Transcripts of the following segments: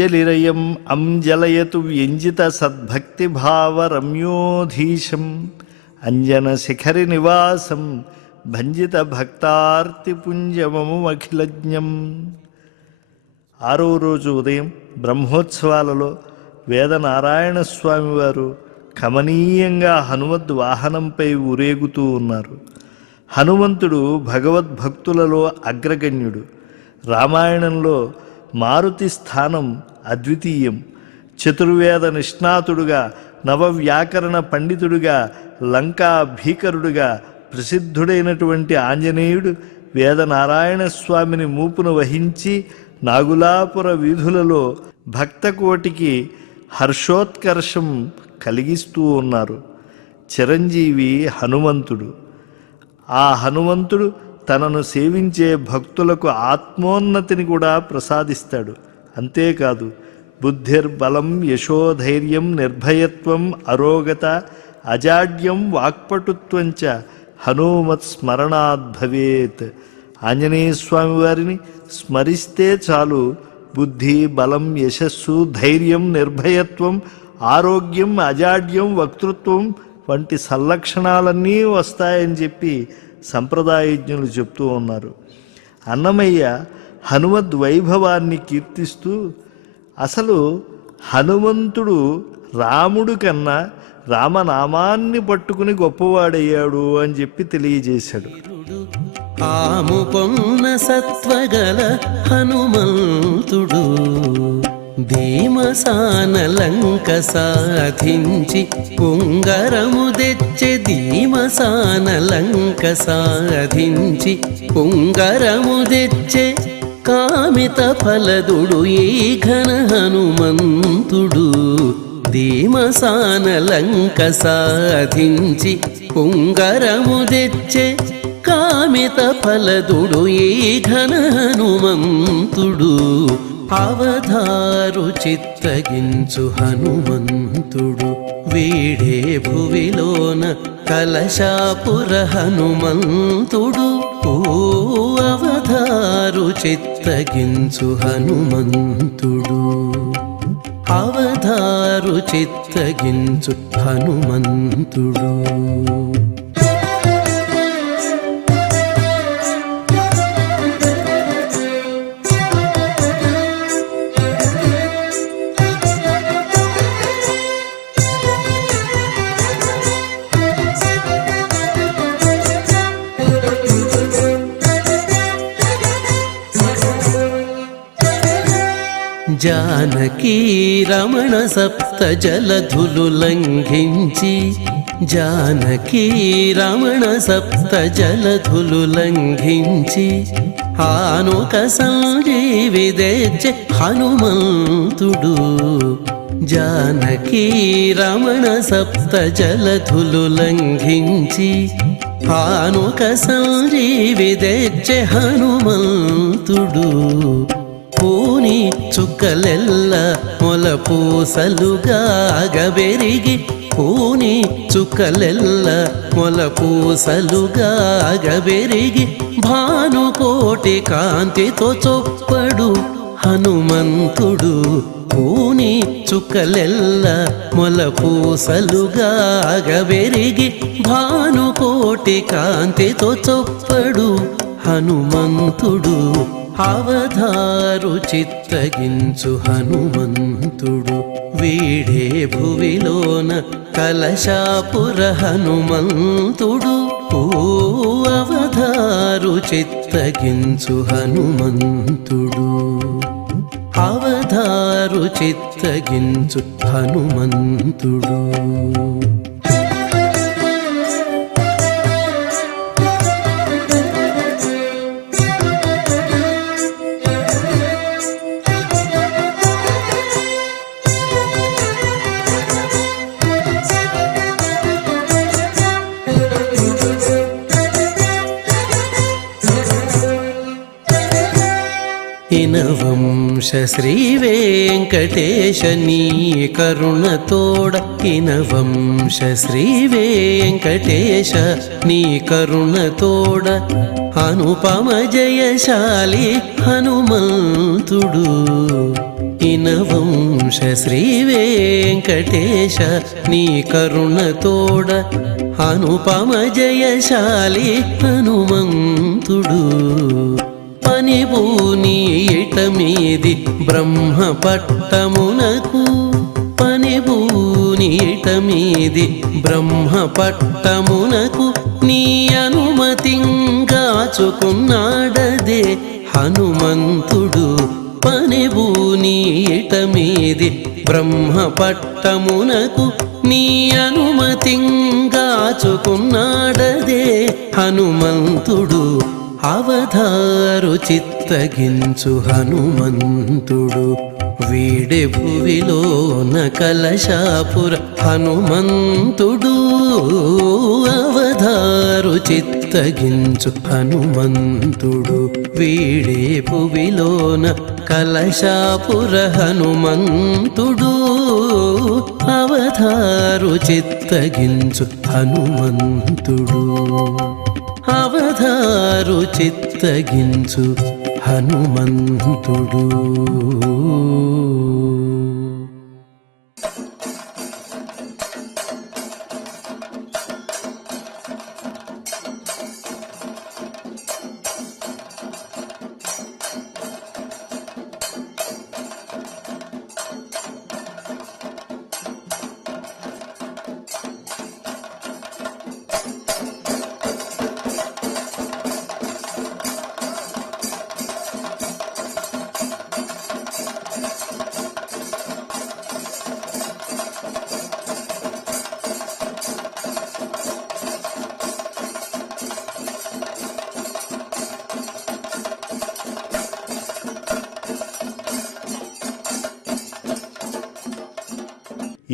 అంజలిరయం అంజలయతు వ్యంజిత సద్భక్తిభావరమ్యోధీశం అంజన శిఖరి నివాసం భంజిత భక్తార్తిపుంజమము అఖిలజ్ఞం. 6వ రోజు ఉదయం బ్రహ్మోత్సవాలలో వేదనారాయణ స్వామివారు కమనీయంగా హనుమద్ వాహనంపై ఊరేగుతూ ఉన్నారు. హనుమంతుడు భగవద్భక్తులలో అగ్రగణ్యుడు. రామాయణంలో మారుతి స్థానం అద్వితీయం. చతుర్వేద నిష్ణాతుడుగా, నవవ్యాకరణ పండితుడుగా, లంకా భీకరుడుగా ప్రసిద్ధుడైనటువంటి ఆంజనేయుడు వేదనారాయణ స్వామిని మూపును వహించి నాగులాపుర వీధులలో భక్తకోటికి హర్షోత్కర్షం కలిగిస్తూ ఉన్నారు. చిరంజీవి హనుమంతుడు. ఆ హనుమంతుడు తనను సేవించే భక్తులకు ఆత్మోన్నతిని కూడా ప్రసాదిస్తాడు. అంతేకాదు, బుద్ధిర్బలం యశోధైర్యం నిర్భయత్వం అరోగత అజాడ్యం వాక్పటుత్వంచ హనుమత్ స్మరణాద్ భవేత్. ఆంజనేయ స్వామి వారిని స్మరిస్తే చాలు బుద్ధి, బలం, యశస్సు, ధైర్యం, నిర్భయత్వం, ఆరోగ్యం, అజాడ్యం, వక్తృత్వం వంటి సల్లక్షణాలన్నీ వస్తాయని చెప్పి సంప్రదాయజ్ఞులు చెప్తూ ఉన్నారు. అన్నమయ్య హనుమద్ వైభవాన్ని కీర్తిస్తూ అసలు హనుమంతుడు రాముడు కన్నా రామనామాన్ని పట్టుకుని గొప్పవాడయ్యాడు అని చెప్పి తెలియజేశాడు. ఆముకొన్న సత్వగల హనుమంతుడు ధీమసానలంక సాధించి పుంగరము తెచ్చే ధీమసానలంక సాధించి పుంగరము తెచ్చే కామిత ఫలదుడు ఈ ఘన హనుమంతుడు ధీమసానలంక సాధించి పుంగరము తెచ్చే కామిత ఫలదుడు ఈ ఘన హనుమంతుడు అవధారు చిత్తగించు హనుమంతుడు వీడే భువిలోన కలశాపుర హనుమంతుడు అవధారు చిత్తగించు హనుమంతుడు అవధారు చిత్తగించు హనుమంతుడు. జానకీ రమణ సప్త జలధులు లంఘించి జానకీ రమణ సప్త జలధులు లంఘించి హానుక సంజీవి తెచ్చే హనుమంతుడు జానకీ రమణ సప్త జలధులు లంఘించి హానుక సంజీవి తెచ్చే హనుమంతుడు పూని చుక్కలెల్ల మొల పూసలుగాగబెరిగి పూని చుక్కలెల్ల మొల పూసలుగాగబెరిగి భానుకోటి కాంతితో చొప్పడు హనుమంతుడు పూని చుక్కలెల్ల మొల పూసలుగాగబెరిగి భానుకోటి కాంతితో చొప్పడు హనుమంతుడు అవధారు చిత్తగించు హనుమంతుడు వీడే భువిలోన కలశాపుర హనుమంతుడు అవధారు చిత్తగించు హనుమంతుడు అవధారు చిత్తగించు హనుమంతుడు. ఇనవంశ శ్రీ వెంకటేశ నీ కరుణతోడ ఇనవంశ శ్రీ వెంకటేశ నీ కరుణతోడ అనుపమ జయశాలి హనుమంతుడు ఇనవంశ శ్రీ వెంకటేశ నీ కరుణతోడ అనుపమ జయశాలి హనుమంతుడు పనిబూని ఇటమీది బ్రహ్మ పట్టమునకు పనిబూని ఇటమీది బ్రహ్మ పట్టమునకు నీ అనుమతింగాచుకున్నాడదే హనుమంతుడు పనిబూని ఇటమీది బ్రహ్మ పట్టమునకు నీ అనుమతింగాచుకున్నాడదే హనుమంతుడు అవధారు చిత్తగించు హనుమంతుడు వీడే భువిలోన కలశాపుర హనుమంతుడు అవధారు చిత్తగించు హనుమంతుడు వీడే భువిలోన కలశాపుర హనుమంతుడు అవధారు చిత్తగించు హనుమంతుడు అవధారు చిత్తగించు హనుమంతుడు.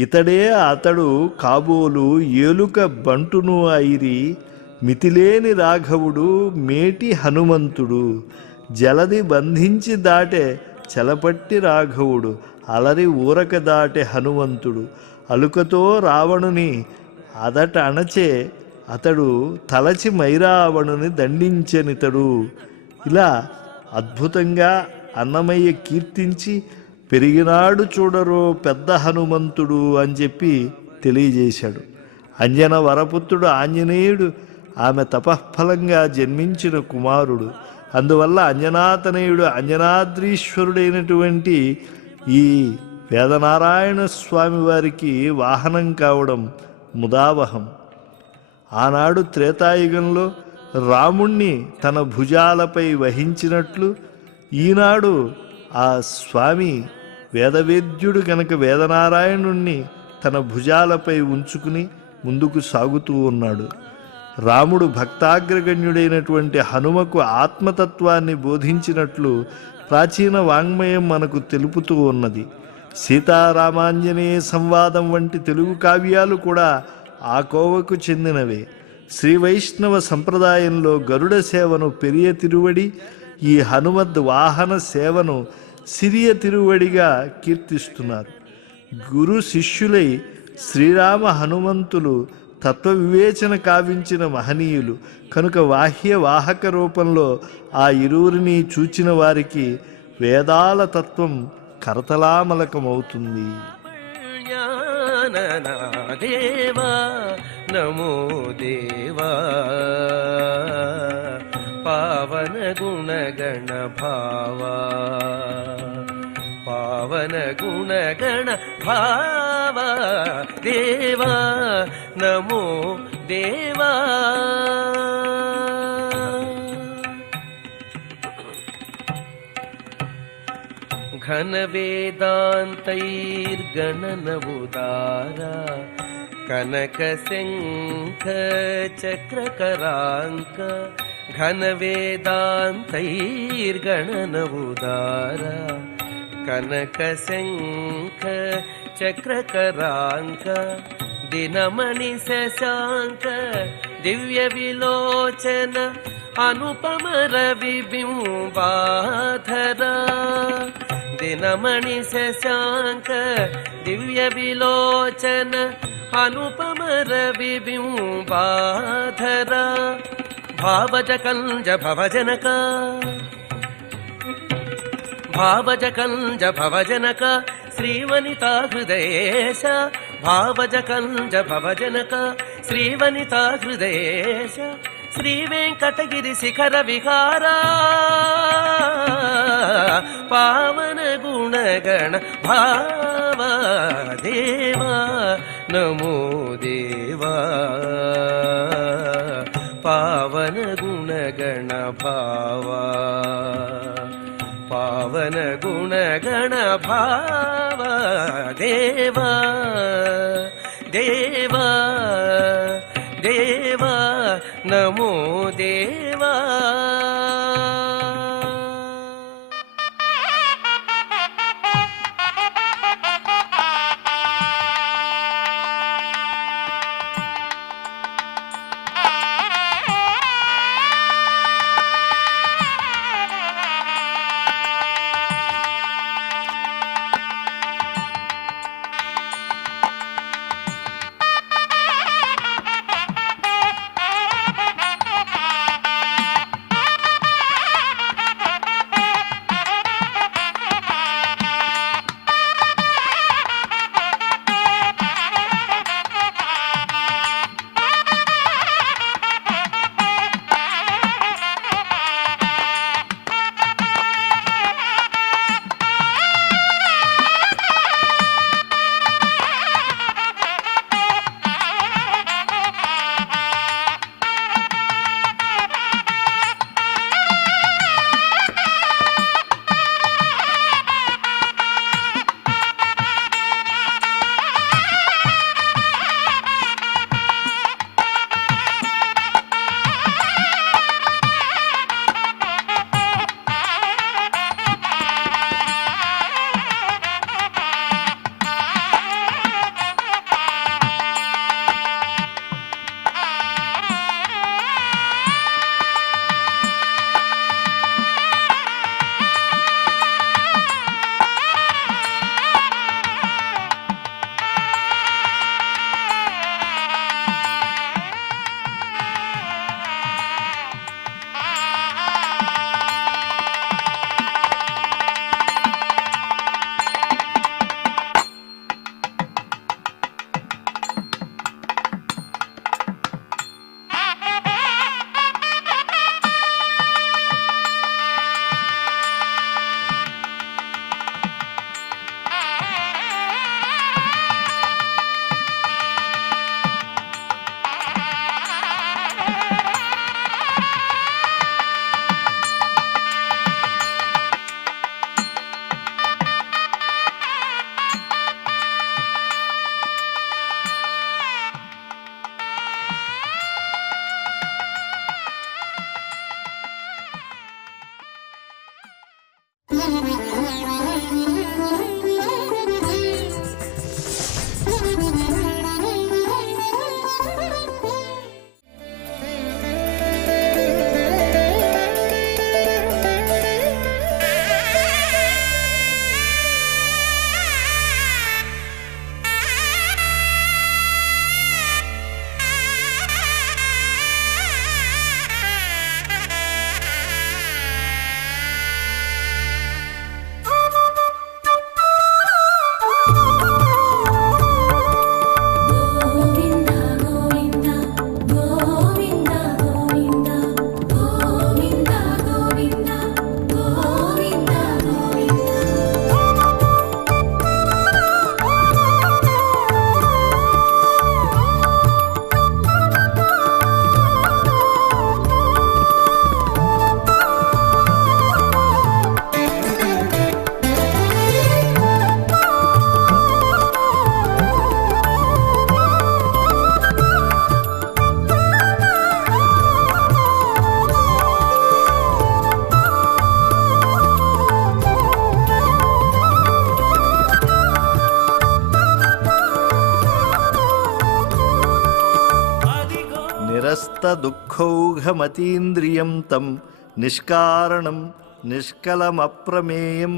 ఇతడే అతడు కాబోలు ఏలుక బంటును ఐరి మితిలేని రాఘవుడు మేటి హనుమంతుడు జలది బంధించి దాటే చలపట్టి రాఘవుడు అలరి ఊరక దాటే హనుమంతుడు అలుకతో రావణుని అదట అణచే అతడు తలచి మైరావణుని దండించెనితడు. ఇలా అద్భుతంగా అన్నమయ్య కీర్తించి పెరిగినాడు చూడరో పెద్ద హనుమంతుడు అని చెప్పి తెలియజేశాడు. అంజన వరపుత్రుడు ఆంజనేయుడు ఆమె తపఃఫలంగా జన్మించిన కుమారుడు. అందువల్ల అంజనాతనయుడు అంజనాద్రీశ్వరుడైనటువంటి ఈ వేదనారాయణ స్వామి వారికి వాహనం కావడం ముదావహం. ఆనాడు త్రేతాయుగంలో రాముణ్ణి తన భుజాలపై వహించినట్లు ఈనాడు ఆ స్వామి వేదవేద్యుడు కనుక వేదనారాయణుణ్ణి తన భుజాలపై ఉంచుకుని ముందుకు సాగుతూ ఉన్నాడు. రాముడు భక్తాగ్రగణ్యుడైనటువంటి హనుమకు ఆత్మతత్వాన్ని బోధించినట్లు ప్రాచీన వాంగ్మయం మనకు తెలుపుతూ ఉన్నది. సీతారామాంజనేయ సంవాదం వంటి తెలుగు కావ్యాలు కూడా ఆ కోవకు చెందినవే. శ్రీ వైష్ణవ సంప్రదాయంలో గరుడ సేవను పెరియ తిరువడి, ఈ హనుమద్ వాహన సేవను సిరియ తిరువడిగా కీర్తిస్తున్నారు. గురు శిష్యులై శ్రీరామ హనుమంతులు తత్వ వివేచన కావించిన మహనీయులు కనుక బాహ్య వాహక రూపంలో ఆ ఇరువురిని చూచిన వారికి వేదాల తత్వం కరతలామలకమవుతుంది. దేవా నమో దేవా పావన గుణగణ భావా పావన గుణగణ భావా దేవా నమో దేవా ఘన వేదాంతైర్గణనవుదారా కనక శంఖ చక్రకరాంక ఘన వేదాంతైర్గణనవుదారా కనక శంఖ చక్రకరాంక దినమణి శశాంక దివ్య విలోచన అనుపమ రవి బింబాధరా దినమణి శశాంక దివ్య విలోచన అనుపమ రవి బింబాధరా భావజ కంజ భవజనక భావజ కంజ భవజనక శ్రీవనితా హృదయేశ భావజ కంజ భవజనక శ్రీవనితా హృదయేశ శ్రీ వెంకటగిరి శిఖర విహారా పావన గుణగణ భావా దేవా నమో దేవా పావన గుణగణ భావా పావన గుణగణ భావా దేవా దేవా దేవా నమో దేవా. దుఃఖౌఘమతీంద్రియం తం నిష్కారణం నిష్కలమప్రమేయం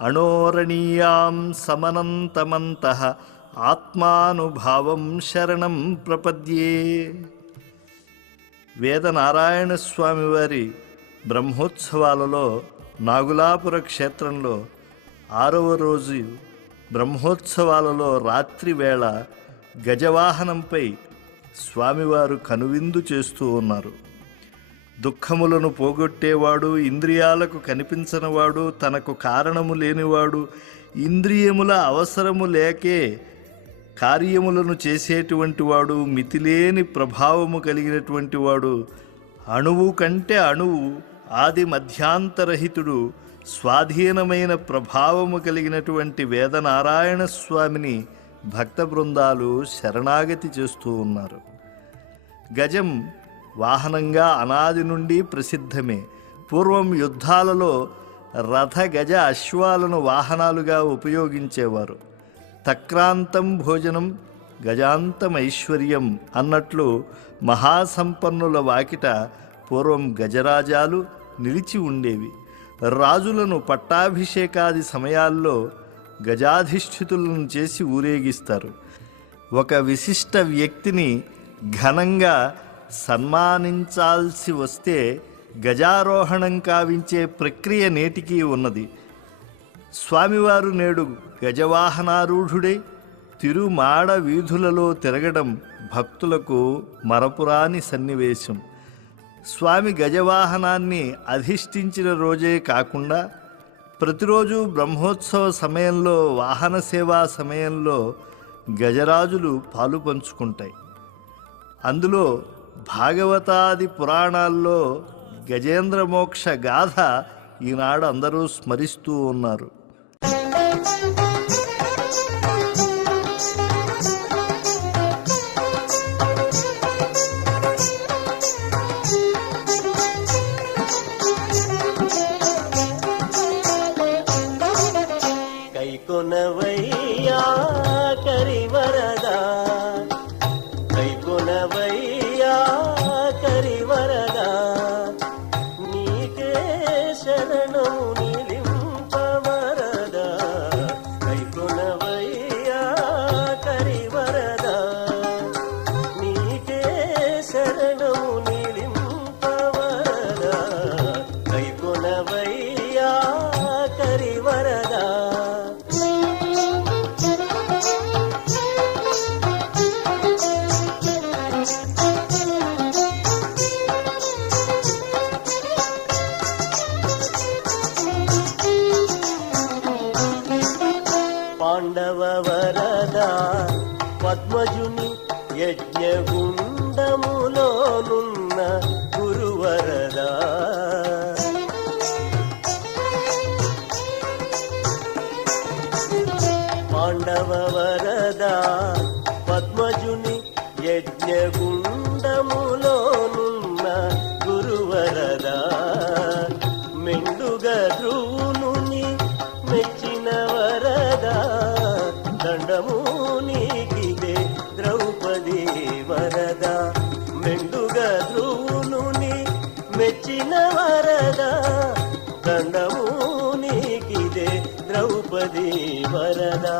అణోరణీయాం సమనంతమంతః ఆత్మానుభావం శరణం ప్రపద్యే. వేదనారాయణ స్వామివారి బ్రహ్మోత్సవాలలో నాగులాపుర క్షేత్రంలో 6వ రోజు బ్రహ్మోత్సవాలలో రాత్రి వేళ గజవాహనంపై స్వామివారు కనువిందు చేస్తూ ఉన్నారు. దుఃఖములను పోగొట్టేవాడు, ఇంద్రియాలకు కనిపించనివాడు, తనకు కారణము లేనివాడు, ఇంద్రియముల అవసరము లేకే కార్యములను చేసేటువంటి వాడు, మితిలేని ప్రభావము కలిగినటువంటి వాడు, అణువు కంటే అణువు, ఆది మధ్యాంతరహితుడు, స్వాధీనమైన ప్రభావము కలిగినటువంటి వేదనారాయణ స్వామిని భక్త బృందాలు శరణాగతి చేస్తూ ఉన్నారు. గజం వాహనంగా అనాది నుండి ప్రసిద్ధమే. పూర్వం యుద్ధాలలో రథ, గజ, అశ్వాలను వాహనాలుగా ఉపయోగించేవారు. తక్రాంతం భోజనం గజాంతం ఐశ్వర్యం అన్నట్లు మహాసంపన్నుల వాకిట పూర్వం గజరాజాలు నిలిచి ఉండేవి. రాజులను పట్టాభిషేకాది సమయాల్లో గజాధిష్ఠితులను చేసి ఊరేగిస్తారు. ఒక విశిష్ట వ్యక్తిని ఘనంగా సన్మానించాల్సి వస్తే గజారోహణం కావించే ప్రక్రియ నేటికీ ఉన్నది. స్వామివారు నేడు గజవాహనారూఢుడై తిరుమాడ వీధులలో తిరగడం భక్తులకు మరపురాని సన్నివేశం. స్వామి గజవాహనాన్ని అధిష్ఠించిన రోజే కాకుండా ప్రతిరోజు బ్రహ్మోత్సవ సమయంలో, వాహన సేవా సమయంలో గజరాజులు పాలు పంచుకుంటాయి. అందులో భాగవతాది పురాణాల్లో గజేంద్ర మోక్ష గాథ ఈనాడు అందరూ స్మరిస్తూ ఉన్నారు. కైకొనవయ్యా కరివరదా, కైకొనవయ్యా కరివరదా, నీకే శరణము నిలింపవరదా, కైకొనవయ్యా కరివరదా, నీకే శరణము నిలింపవరదా, కైకొనవయ్యా కరివరదా. పాండవ వరదా పద్మజుని యజ్ఞగుండములోనున్న గురువరదా, పాండవ వరదా పద్మజుని యజ్ఞగుండములోనున్న గురువరదా, మెండుగ ధ్రువునుని మెచ్చిన వరదా, దండము నీకిదే ద్రౌపది వరదా, మెండుగ ధ్రువునుని మెచ్చిన వరదా, దండము నీకిదే ద్రౌపది వరదా.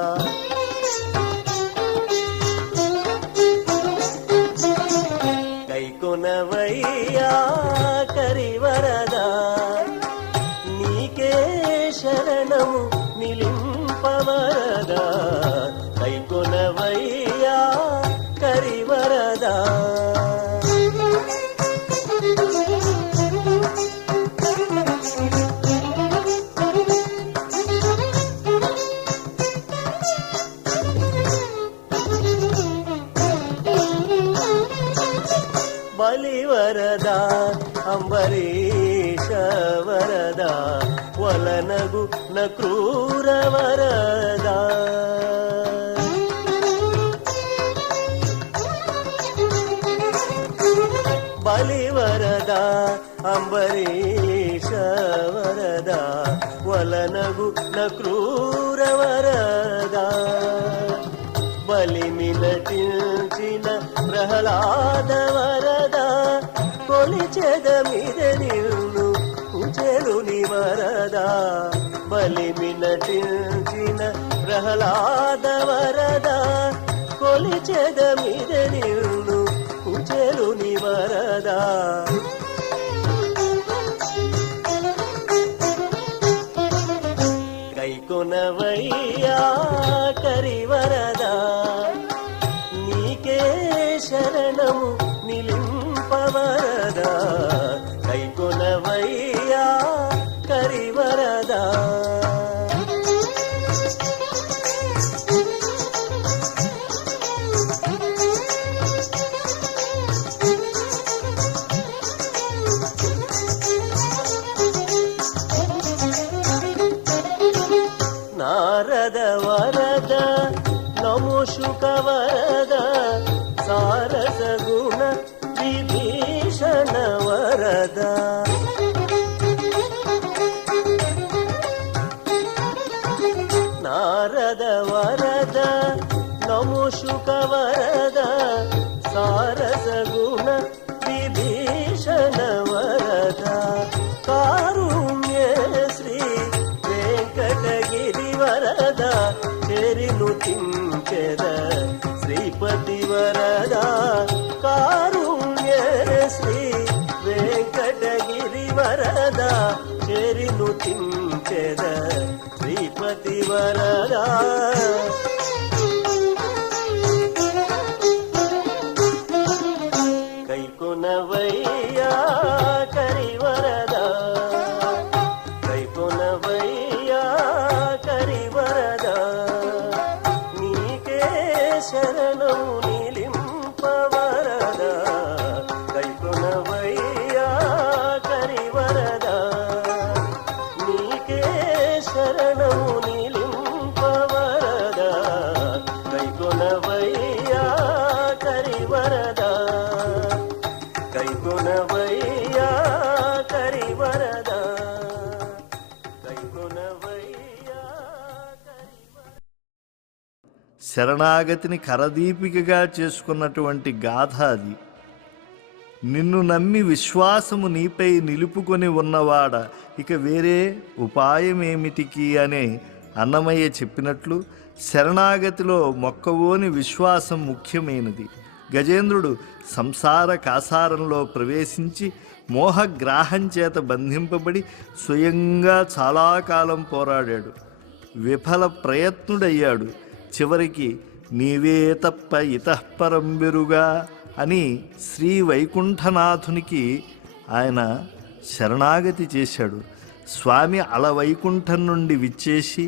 కైకొనవయ్యా కరివరదా, నీకే శరణము నిలింపవరదా, కైకొనవయ్యా కరివరదా. బలివరదా అంబరీష వరదా, వలనగు నక్రూర వరదా, బలివరదా అంబరీష వరదా, వలనగు నక్రూర వరదా, బలిమినటిల్చిన ప్రహ్లాద వరదా, కొలిచెదమిద నిన్ను కుచెలుని వరదా, బలిమినటిల్చిన ప్రహ్లాద వరదా, కొలిచెదమిద నిన్ను కుచెలుని వరదా. శరణము నిలింపవరదా కైకొనవయ్యా కరివరదా నారద వరద నమో శుక వరద సారస గుణ విభీషణ వరద నారద వరద నమో శుక వరద సారస గుణ విభీషణ వరద కారుణ్య శ్రీ వెంకటగిరి వరద చెరిను తించెద శ్రీపతి వరద కారుణ్య శ్రీ వెంకటగిరి వరద చెరిను తించెద శ్రీపతి వరద కైకొనవయ్యా కరివరద కైకొనవయ్యా కరివరద నీకే శరణము నిలింపవరద కైకొనవయ్యా కరివరద నీకే శరణము నిలింపవరద కైకొనవయ్యా కరివరద కైకొనవయ్యా కరివరద కైకొనవయ్యా కరివరద. శరణాగతిని కరదీపికగా చేసుకున్నటువంటి గాథ అది. నిన్ను నమ్మి విశ్వాసము నీపై నిలుపుకొని ఉన్నవాడ ఇక వేరే ఉపాయమేమిటికి అనే అన్నమయ్య చెప్పినట్లు శరణాగతిలో మొక్కవోని విశ్వాసం ముఖ్యమైనది. గజేంద్రుడు సంసార కాసారంలో ప్రవేశించి మోహగ్రాహం చేత బంధింపబడి స్వయంగా చాలా కాలం పోరాడాడు. విఫల ప్రయత్నుడయ్యాడు. చివరికి నీవే తప్ప ఇతఃపరం వెరుగా అని శ్రీ వైకుంఠనాథునికి ఆయన శరణాగతి చేశాడు. స్వామి అలవైకుంఠం నుండి విచ్చేసి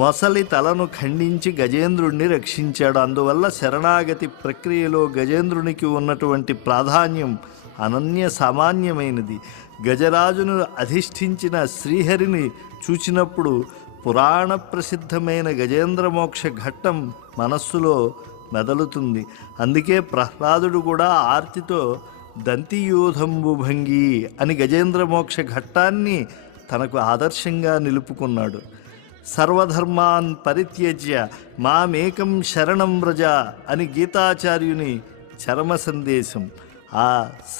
మొసలి తలను ఖండించి గజేంద్రుణ్ణి రక్షించాడు. అందువల్ల శరణాగతి ప్రక్రియలో గజేంద్రునికి ఉన్నటువంటి ప్రాధాన్యం అనన్య సామాన్యమైనది. గజరాజును అధిష్ఠించిన శ్రీహరిని చూచినప్పుడు పురాణ ప్రసిద్ధమైన గజేంద్ర మోక్ష ఘట్టం మనస్సులో మెదలుతుంది. అందుకే ప్రహ్లాదుడు కూడా ఆర్తితో దంతియూధంబు భంగి అని గజేంద్ర మోక్ష ఘట్టాన్ని తనకు ఆదర్శంగా నిలుపుకున్నాడు. సర్వధర్మాన్ పరిత్యజ్య మామేకం శరణం వ్రజ అని గీతాచార్యుని చరమ సందేశం. ఆ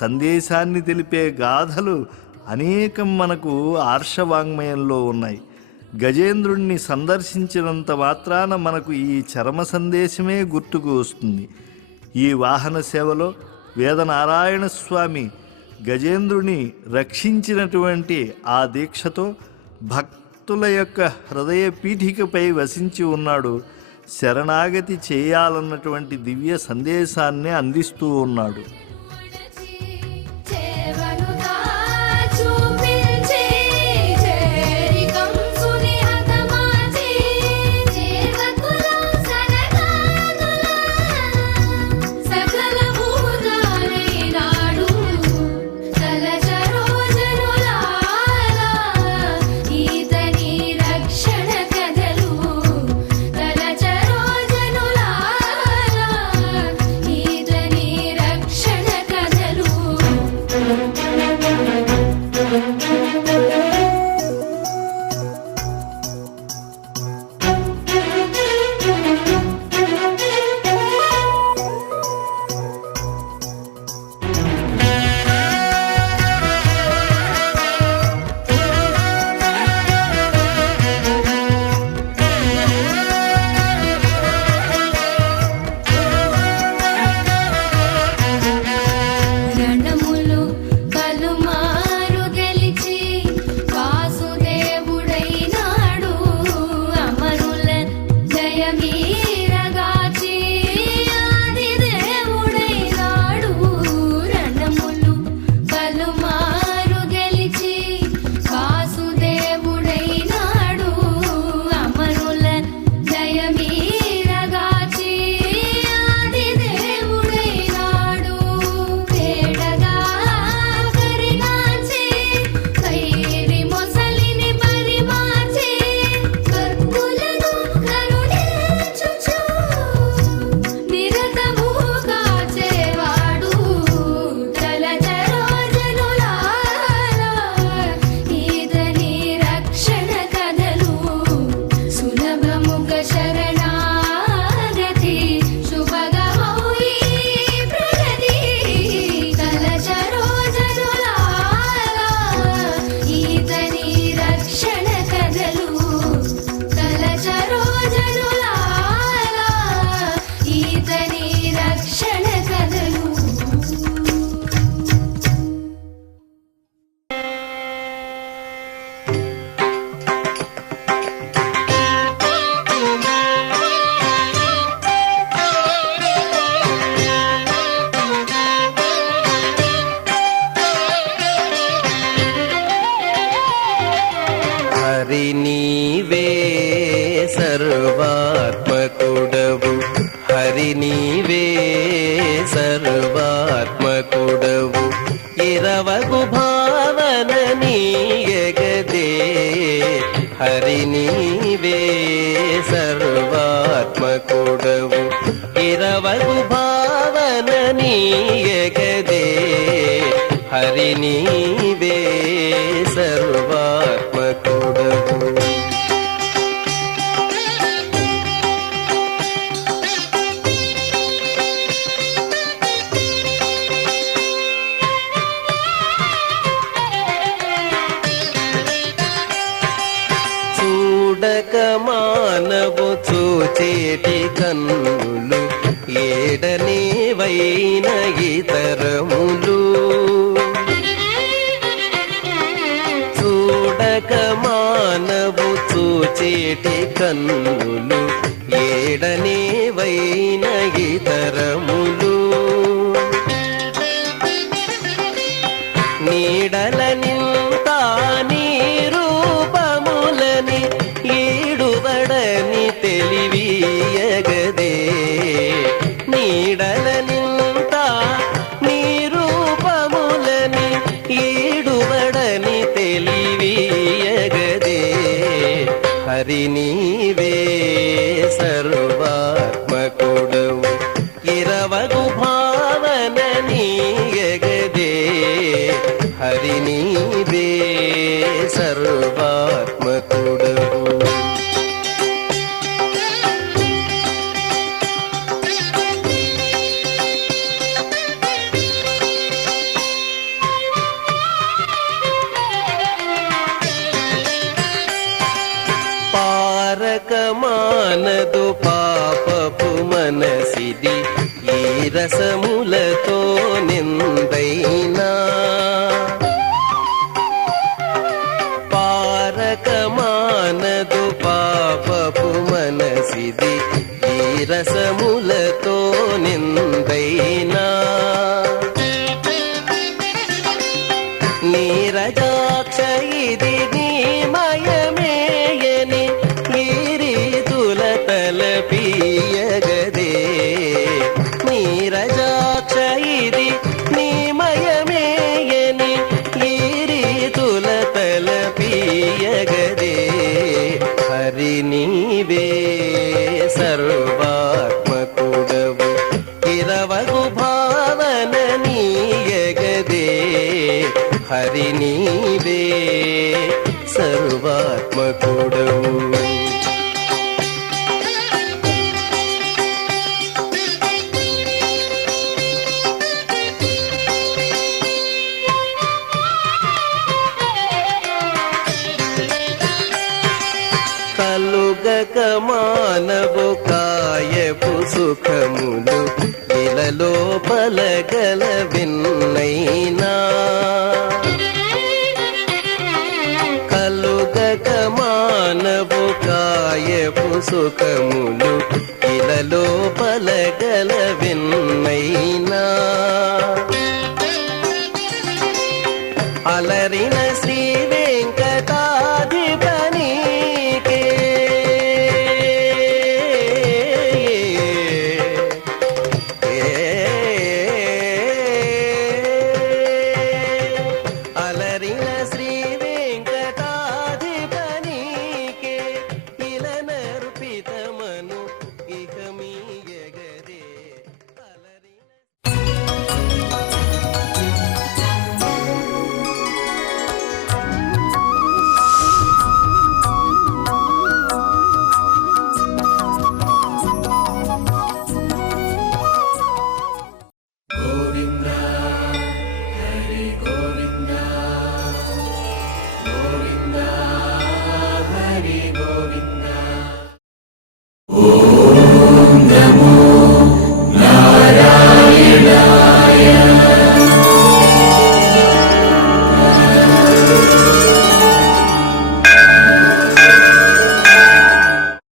సందేశాన్ని తెలిపే గాథలు అనేకం మనకు ఆర్షవాంగ్మయంలో ఉన్నాయి. గజేంద్రుణ్ణి సందర్శించినంత మాత్రాన మనకు ఈ చరమ సందేశమే గుర్తుకు వస్తుంది. ఈ వాహన సేవలో వేదనారాయణ స్వామి గజేంద్రుని రక్షించినటువంటి ఆ దీక్షతో భక్తుల యొక్క హృదయ పీఠికపై వసించి ఉన్నాడు. శరణాగతి చేయాలన్నటువంటి దివ్య సందేశాన్ని అందిస్తూ ఉన్నాడు. రక్షణ నీవే సర్వాత్మకుడవు ఇరవగు భావన నీయగదే హరి నీవే సర్వాత్మకుడవు ఇరవగు భావన నీయగదే హరి నీవే సర్వాత్మకుడవు చూడక మానవు చూచేటి కన్నులు ఏడనేవైన ఇతరములు చూడక మానవు చూచేటి కన్నులు ఏడనేవైన ఇతరములు నీడలనింతా నీ రూపములని ఈడుబడని తెలివియగదే నీడలనింతా నీ రూపములని ఈడుబడని తెలివియగదే హరి నీవే సర్వాత్మకుడవు ఇరవగు భావన నీయగదే హరి నీవే సర్వాత్మకుడవు పారక మానదు పాపపు మనసిది ఈ రసములతో నిందైనా పారక మానదు పాపపు మనసిది ఈ రసములతో నిందైనా నీరజాక్ష ఇది నీమయమేయని ఈ రీతుల తలపీయగదే నీరజాక్ష ఇది నీమయమేయని ఈ రీతుల తలపీయగదే హరి నీవే సర్వాత్మకుడవు ఇరవగు భావన నీయగదే హరి నీవే సర్వాత్మకుడవు కలుగక మానవు కాయపు సుఖములు ఇలలో పలగల విన్నైనా కలుగక మానవు కాయపు సుఖములు ఇలలో పలగల